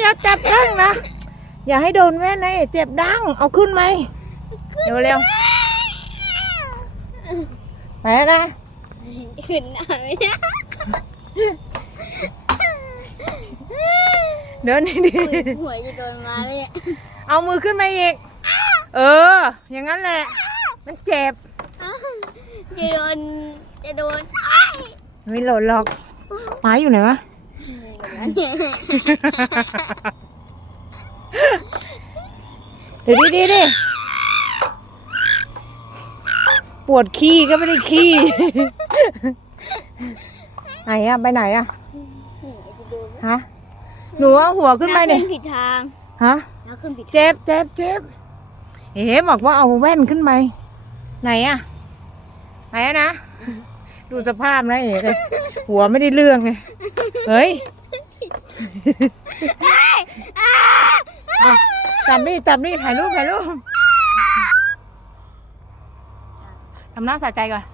อย่าจับดั้งนะ อย่าให้โดนแว่นนะเอ๋เจ็บดั้ง เอาขึ้นไหมเร็วเร็วๆไปแล้วนะขึ้นหน้าไม่ได้เดินดีหัวจะโดนมาเลยอะๆเอามือขึ้นมาอีก เออ อย่างนั้นแหละ มันเจ็บ จะโดน จะโดนอ้ายไม่หล่นหรอกหมาอยู่ไหนวะ เดี๋ยวดีๆดิปวดขี้ก็ไม่ได้ขี้ไหนอะไปไหนอะฮะหนูเอาหัวขึ้นไปเนี่ยขึ้นผิดทางฮะแล้วขึ้นผิดทางเจ็บเจ็บเจ็บเอ๋บอกว่าเอาแว่นขึ้นไปไหนอะไหนอะนะดูสภาพนะเอ๋เลยหัวไม่ได้เรื่องเลยเฮ้ย เอาจับนี่จับนี่ถ่ายรูปถ่ายรูปทำหน้าสะใจก่อน